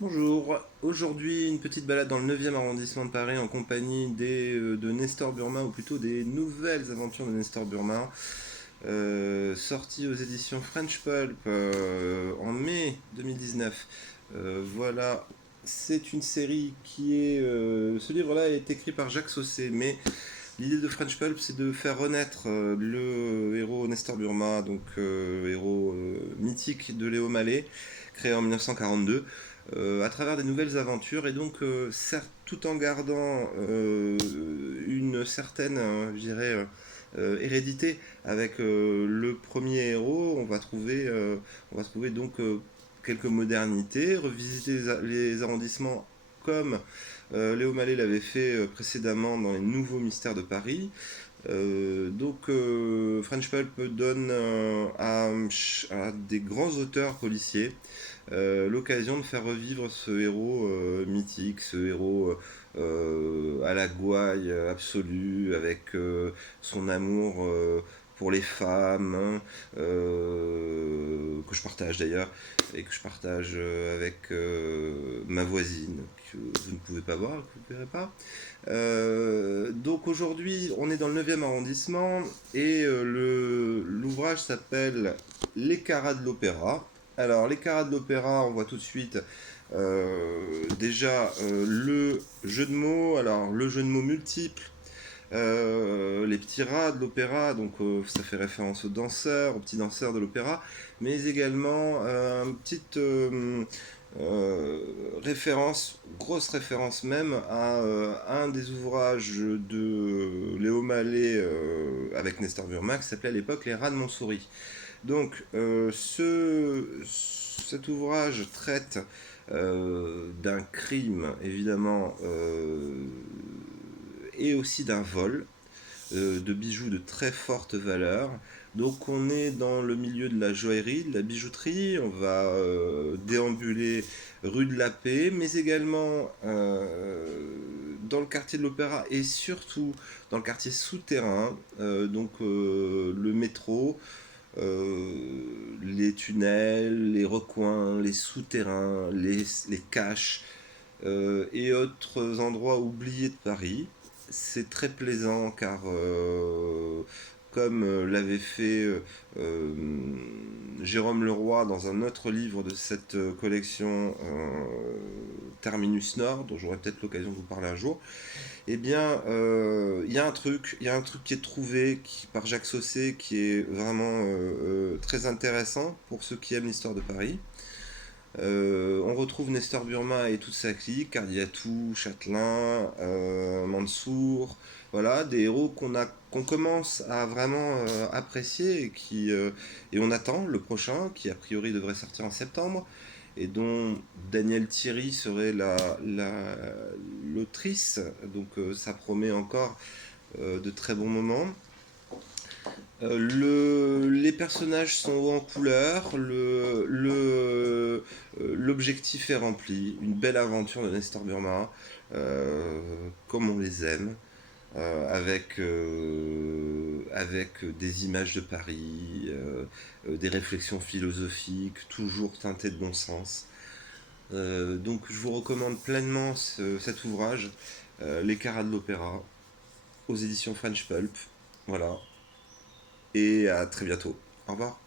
Bonjour, aujourd'hui une petite balade dans le 9e arrondissement de Paris en compagnie de Nestor Burma, ou plutôt des nouvelles aventures de Nestor Burma, sorties aux éditions French Pulp en mai 2019. Voilà, c'est une série ce livre-là est écrit par Jacques Saucé, mais l'idée de French Pulp c'est de faire renaître le héros Nestor Burma, donc héros mythique de Léo Mallet, créé en 1942 à travers des nouvelles aventures, et donc certes tout en gardant une certaine, je dirais, hérédité avec le premier héros. On va trouver donc quelques modernités, revisiter les arrondissements comme Léo Mallet l'avait fait précédemment dans les Nouveaux Mystères de Paris. French Pulp donne à des grands auteurs policiers l'occasion de faire revivre ce héros mythique, ce héros à la gouaille absolue, avec son amour pour les femmes, hein, que je partage d'ailleurs, et que je partage avec ma voisine, que vous ne pouvez pas voir, que vous ne verrez pas. Donc aujourd'hui, on est dans le 9e arrondissement, et l'ouvrage s'appelle Les Caras de l'Opéra. Alors, les Caras de l'Opéra, on voit tout de suite déjà le jeu de mots, alors le jeu de mots multiple, les petits rats de l'opéra, donc ça fait référence aux danseurs, aux petits danseurs de l'opéra, mais également une petite référence, grosse référence même, à un des ouvrages de Léo Mallet avec Nestor Burma qui s'appelait à l'époque Les Rats de Montsouris. Donc cet ouvrage traite d'un crime évidemment et aussi d'un vol de bijoux de très forte valeur. Donc on est dans le milieu de la joaillerie, de la bijouterie, on va déambuler rue de la Paix, mais également dans le quartier de l'Opéra, et surtout dans le quartier souterrain, le métro, les tunnels, les recoins, les souterrains, les caches et autres endroits oubliés de Paris. C'est très plaisant car, comme l'avait fait euh, Jérôme Leroy dans un autre livre de cette collection, Terminus Nord, dont j'aurai peut-être l'occasion de vous parler un jour, eh bien, il y a un truc qui est trouvé par Jacques Saucé qui est vraiment très intéressant pour ceux qui aiment l'histoire de Paris. On retrouve Nestor Burma et toute sa clique, Cardiatou, Châtelain, Mansour, voilà, des héros qu'on commence à vraiment apprécier, et on attend le prochain qui a priori devrait sortir en septembre, et dont Daniel Thierry serait l'autrice, donc ça promet encore de très bons moments. Les personnages sont hauts en couleur, l'objectif est rempli, une belle aventure de Nestor Burma, comme on les aime, avec des images de Paris, des réflexions philosophiques, toujours teintées de bon sens. Donc je vous recommande pleinement cet ouvrage, Les Caras de l'Opéra, aux éditions French Pulp. Voilà, et à très bientôt. Au revoir.